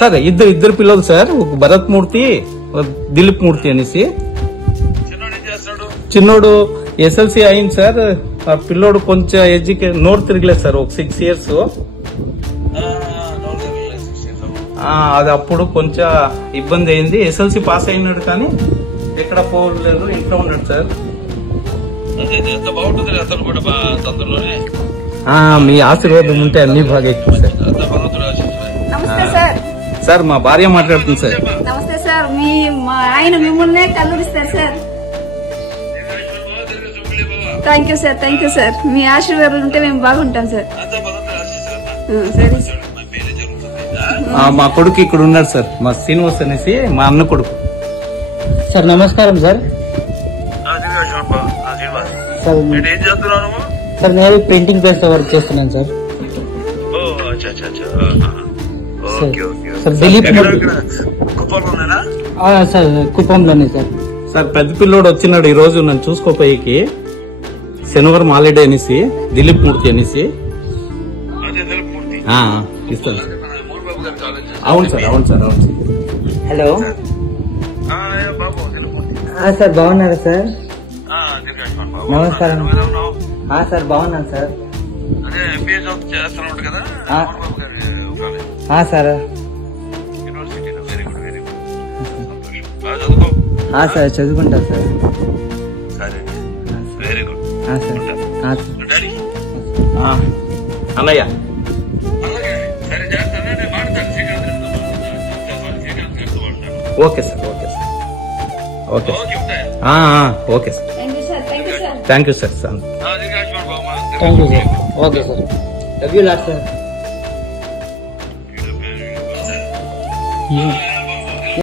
Sir ఇద్దరు పిల్లలు sir, ఒక భరత్ మూర్తి, దిలీప్ మూర్తి అనేసి. చిన్నోడు SLC అయింది సార్. ఆ పిల్లోడు కొంచెం నోరు తిరగలేదు సార్, ఒక 6 years. అది అప్పుడు కొంచెం ఇబ్బంది అయింది. SLC పాస్ అయినాడు కానీ ఎక్కడ పోలేదు, ఇంట్లో ఉన్నాడు సార్. మీ ఆశీర్వాదం ఉంటే అన్ని బాగా ఎక్కువ సార్. సార్ మా భార్య మాట్లాడుతుంది సార్. నమస్తే సార్. మా ఆయన మిమ్మల్ని కల్లూరిస్తారు sir. Thank you sir, thank you sir. మీ ఆశీర్వాదం ఉంటే మేము బాగుంటాం సార్. సరే సార్. మా కొడుకు ఇక్కడ ఉన్నాడు సార్, మా శ్రీనివాస్ అనేసి, మా అన్న కొడుకు సార్. నమస్కారం సార్. సార్ నేను ప్రింటింగ్ ప్రెస్ వర్క్ చేస్తున్నాను సార్. సార్ దిలీప్ సార్ కుప్పంలోనే సార్. సార్ పెద్ద పిల్లోడు వచ్చినాడు ఈ రోజు నన్ను చూసుకోపోయేకి, శనివారం హాలిడే అనేసి, దిలీప్ మూర్తి అనేసి. ఇస్తాను సార్. అవును సార్, అవును సార్, అవును సార్. హలో సార్, బాగున్నారా సార్? నమస్కారం సార్, బాగున్నాను సార్. సార్ సార్ చదువుకుంటా సార్. అన్నయ్య okay sir, okay sir, okay okay sir. Thank you sir. Thank you sir. Okay sir. Love you lot sir.